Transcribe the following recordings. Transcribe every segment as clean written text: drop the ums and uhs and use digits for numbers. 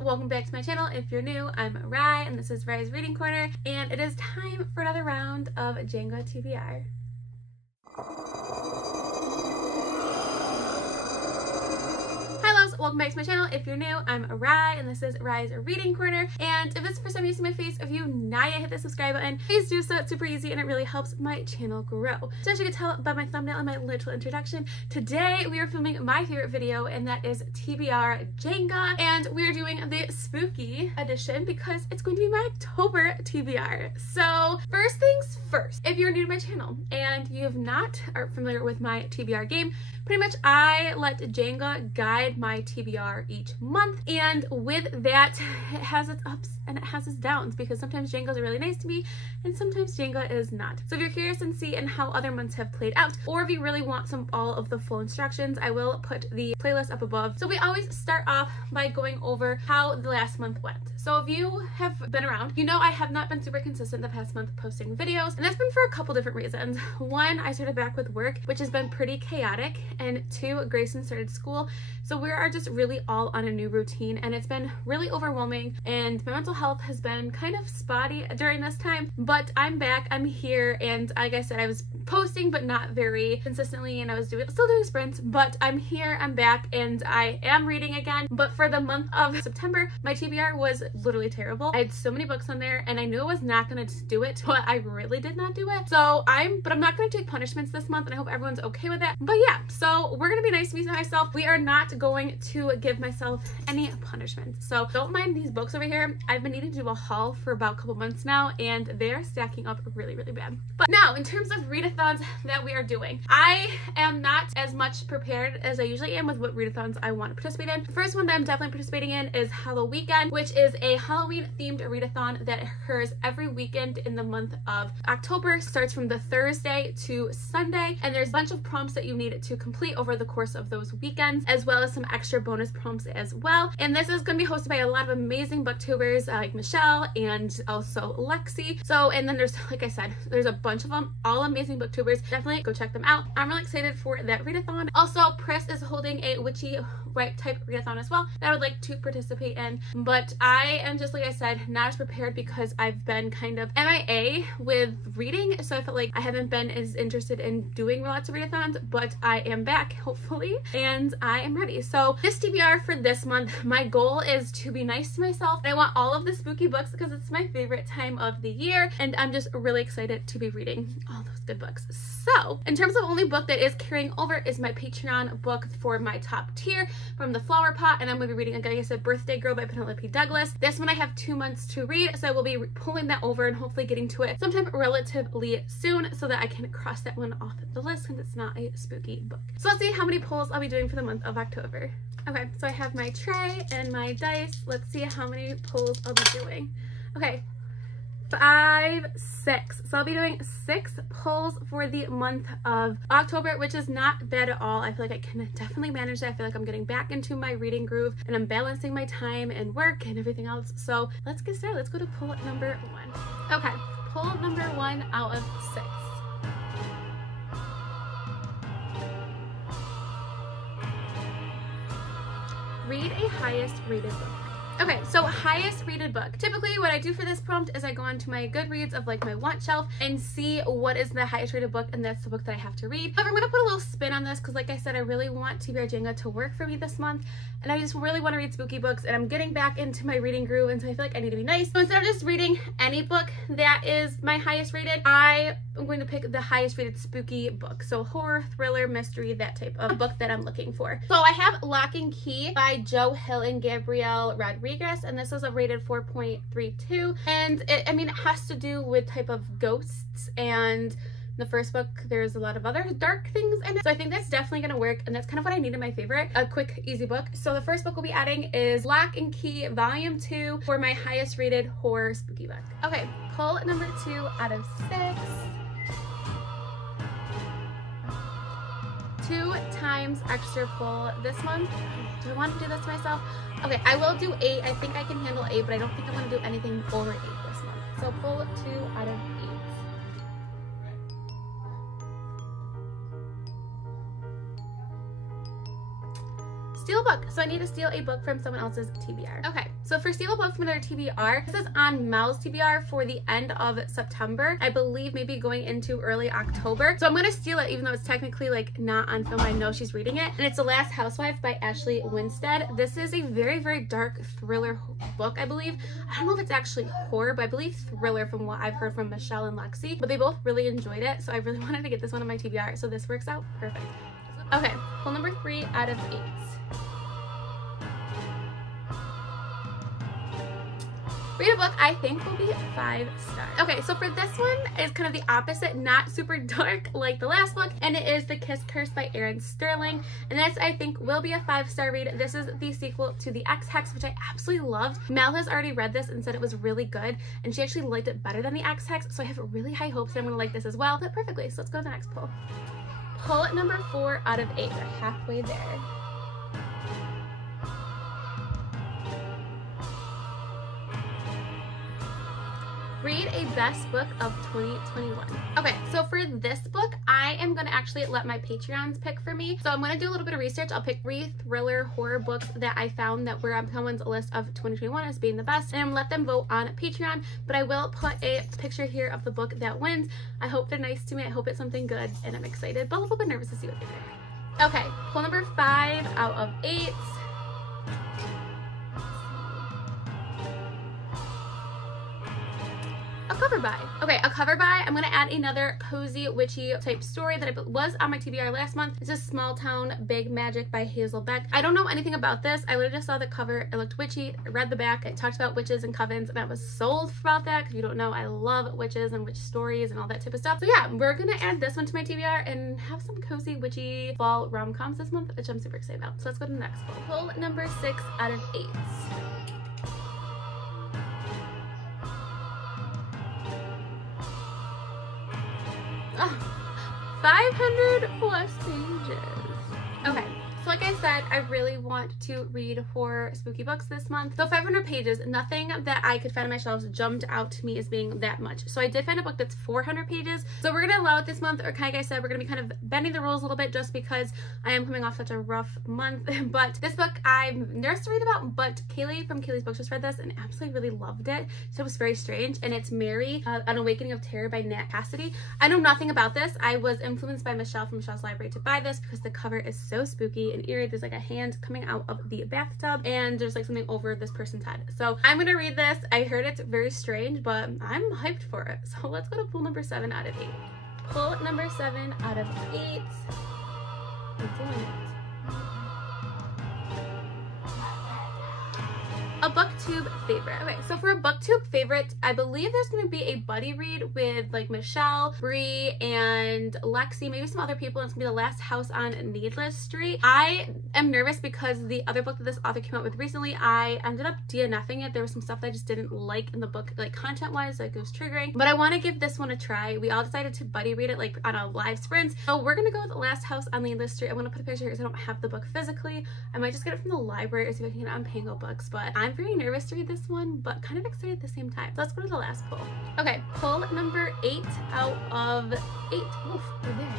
welcome back to my channel. If you're new, I'm Rye and this is Rye's Reading Corner, and it is time for another round of JENGA TBR. Welcome back to my channel. If you're new, I'm Rye and this is Rye's Reading Corner. And if it's the first time you see my face, if you not yet hit the subscribe button, please do so. It's super easy and it really helps my channel grow. So as you can tell by my thumbnail and my literal introduction, today we are filming my favorite video, and that is TBR JENGA, and we are doing the spooky edition because it's going to be my October TBR. So first things first, if you're new to my channel and you have not are familiar with my TBR game, pretty much I let JENGA guide my TBR each month, and with that it has its ups and it has its downs because sometimes JENGAs are really nice to me and sometimes JENGA is not. So if you're curious and see and how other months have played out, or if you really want all of the full instructions, I will put the playlist up above. So we always start off by going over how the last month went. So if you have been around, you know I have not been super consistent the past month posting videos, and that's been for a couple different reasons. One, I started back with work, which has been pretty chaotic, and two, Grayson started school, so we are just really all on a new routine, and it's been really overwhelming, and my mental health has been kind of spotty during this time. But I'm back, I'm here, and like I said, I was posting but not very consistently, and I was still doing sprints, but I'm here, I'm back, and I am reading again. But for the month of September, my TBR was literally terrible. I had so many books on there and I knew I was not gonna do it, but I really did not do it. So I'm not gonna take punishments this month, and I hope everyone's okay with that. But yeah, so we're gonna be nice to me and myself. We are not going to give myself any punishment. So don't mind these books over here. I've been needing to do a haul for about a couple months now, and they're stacking up really, really bad. But now, in terms of readathons that we are doing, I am not as much prepared as I usually am with what readathons I want to participate in. The first one that I'm definitely participating in is Halloween Weekend, which is a Halloween themed readathon that occurs every weekend in the month of October. Starts from the Thursday to Sunday, and there's a bunch of prompts that you need to complete over the course of those weekends, as well as some extra bonus prompts as well. And this is going to be hosted by a lot of amazing booktubers like Michelle and also Lexi. So, and then there's, like I said, there's a bunch of them, all amazing booktubers. Definitely go check them out. I'm really excited for that readathon. Also, Press is holding a witchy right type readathon as well that I would like to participate in, but I am just, like I said, not as prepared because I've been kind of MIA with reading, so I felt like I haven't been as interested in doing lots of readathons, but I am back hopefully and I am ready. So this TBR for this month, my goal is to be nice to myself, and I want all of the spooky books because it's my favorite time of the year, and I'm just really excited to be reading all those good books. So in terms of only book that is carrying over is my Patreon book for my top tier from the Flower Pot, and I'm going to be reading, like I said, Birthday Girl by Penelope Douglas. This one I have 2 months to read, so I will be pulling that over and hopefully getting to it sometime relatively soon so that I can cross that one off the list since it's not a spooky book. So let's see how many pulls I'll be doing for the month of October. Okay, so I have my tray and my dice. Let's see how many pulls I'll be doing. Okay, 5, 6. So I'll be doing 6 pulls for the month of October, which is not bad at all. I feel like I can definitely manage that. I feel like I'm getting back into my reading groove and I'm balancing my time and work and everything else. So let's get started. Let's go to pull number 1. Okay, pull number 1 out of 6. Read a highest rated book. Okay, so highest rated book. Typically what I do for this prompt is I go onto my Goodreads of like my want shelf and see what is the highest rated book, and that's the book that I have to read. However, I'm going to put a little spin on this because, like I said, I really want TBR JENGA to work for me this month, and I just really want to read spooky books, and I'm getting back into my reading groove, and so I feel like I need to be nice. So instead of just reading any book that is my highest rated, I am going to pick the highest rated spooky book. So horror, thriller, mystery, that type of book that I'm looking for. So I have Lock and Key by Joe Hill and Gabrielle Rodriguez, and this is a rated 4.32, and it has to do with type of ghosts, and the first book there's a lot of other dark things in it, so I think that's definitely gonna work, and that's kind of what I need in my favorite, a quick easy book. So the first book we'll be adding is Lock and Key Volume 2 for my highest rated horror spooky book. Okay, pull number 2 out of 6. 2 times extra pull this month. Do I want to do this myself? Okay, I will do 8. I think I can handle 8, but I don't think I want to do anything over 8 this month. So pull 2 out of 8. steal a book. So I need to steal a book from someone else's TBR. Okay, so for steal a book from another TBR, this is on Mel's TBR for the end of September. I believe maybe going into early October. So I'm gonna steal it even though it's technically like not on film. I know she's reading it. And it's The Last Housewife by Ashley Winstead. This is a very, very dark thriller book, I believe. I don't know if it's actually horror, but I believe thriller from what I've heard from Michelle and Lexi. But they both really enjoyed it. So I really wanted to get this one on my TBR. So this works out perfect. Okay, pull number 3 out of 8. Read a book I think will be 5 stars. Okay, so for this one, it's kind of the opposite, not super dark like the last book, and it is The Kiss Curse by Erin Sterling, and this I think will be a 5-star read. This is the sequel to The Ex-Hex, which I absolutely loved. Mel has already read this and said it was really good, and she actually liked it better than The Ex-Hex, so I have really high hopes that I'm gonna like this as well. But perfectly, so let's go to the next pull. Pull number 4 out of 8. We're halfway there. Read a best book of 2021. Okay, so for this book, I am gonna actually let my Patreons pick for me. So I'm gonna do a little bit of research. I'll pick 3 thriller horror books that I found that were on someone's list of 2021 as being the best, and I'm gonna let them vote on Patreon. But I will put a picture here of the book that wins. I hope they're nice to me. I hope it's something good, and I'm excited, but a little bit nervous to see what they pick. Okay, pull number 5 out of 8. A cover by. Okay, a cover by. I'm gonna add another cozy witchy type story that was on my TBR last month. It's a Small Town Big Magic by Hazel Beck. I don't know anything about this. I literally just saw the cover. It looked witchy. I read the back. It talked about witches and covens, and I was sold about that. If you don't know, I love witches and witch stories and all that type of stuff. So yeah, we're gonna add this one to my TBR and have some cozy witchy fall rom-coms this month, which I'm super excited about. So let's go to the next pull. Pull number 6 out of 8. Oh, 500 plus pages. Okay, so like I said, I really want to read horror spooky books this month. So 500 pages, nothing that I could find on my shelves jumped out to me as being that much. So I did find a book that's 400 pages. So we're gonna allow it this month, or like I said, we're gonna be kind of bending the rules a little bit just because I am coming off such a rough month. But this book I'm nervous to read about, but Cailey from Cailey's Books just read this and absolutely really loved it. So it was very strange, and it's Mary, An Awakening of Terror by Cassidy. I know nothing about this. I was influenced by Michelle from Michelle's Library to buy this because the cover is so spooky and eerie. There's like a hand coming out of the bathtub, and there's like something over this person's head. So I'm gonna read this. I heard it's very strange, but I'm hyped for it. So let's go to pull number 7 out of 8. Pull number 7 out of 8. I'm doing it. A Booktube favorite. Okay, so for a Booktube favorite, I believe there's going to be a buddy read with like Michelle, Bree, and Lexi, maybe some other people. It's going to be The Last House on Needless Street. I am nervous because the other book that this author came out with recently, I ended up DNFing it. There was some stuff that I just didn't like in the book, like content-wise, like it was triggering. But I want to give this one a try. We all decided to buddy read it like on a live sprint. So we're going to go with The Last House on Needless Street. I want to put a picture here because I don't have the book physically. I might just get it from the library or see if I can get it on Pango Books, but I'm very nervous to read this one, but kind of excited at the same time. So let's go to the last pull. Okay, pull number 8 out of 8. Oof, we're there.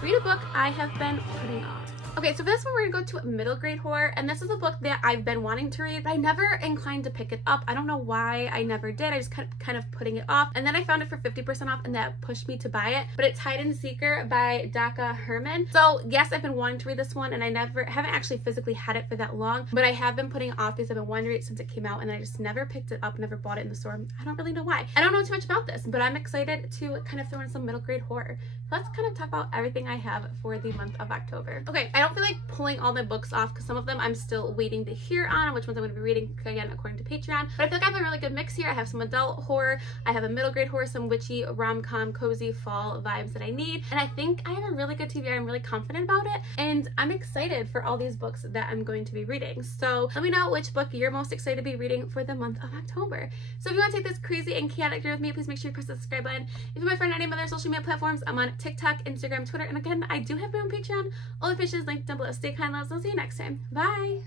Read a book I have been putting off. Okay, so for this one, we're gonna go to middle grade horror, and this is a book that I've been wanting to read, but I never inclined to pick it up. I don't know why I never did. I just kept kind of putting it off, and then I found it for 50% off, and that pushed me to buy it. But it's Hide and Seeker by Daka Herman. So yes, I've been wanting to read this one, and I haven't actually physically had it for that long, but I have been putting it off because I've been wanting to read it since it came out, and I just never picked it up, never bought it in the store. I don't really know why. I don't know too much about this, but I'm excited to kind of throw in some middle grade horror. So let's kind of talk about everything I have for the month of October. Okay, I don't feel like pulling all my books off because some of them I'm still waiting to hear on which ones I'm going to be reading, again, according to Patreon. But I feel like I have a really good mix here. I have some adult horror, I have a middle grade horror, some witchy, rom-com, cozy fall vibes that I need, and I think I have a really good TBR. I'm really confident about it, and I'm excited for all these books that I'm going to be reading. So let me know which book you're most excited to be reading for the month of October. So if you want to take this crazy and chaotic journey with me, please make sure you press the subscribe button. If you're my friend on any other social media platforms, I'm on TikTok, Instagram, Twitter, and again, I do have my own Patreon. All the pages linked down below. Stay kind, loves. I'll see you next time. Bye!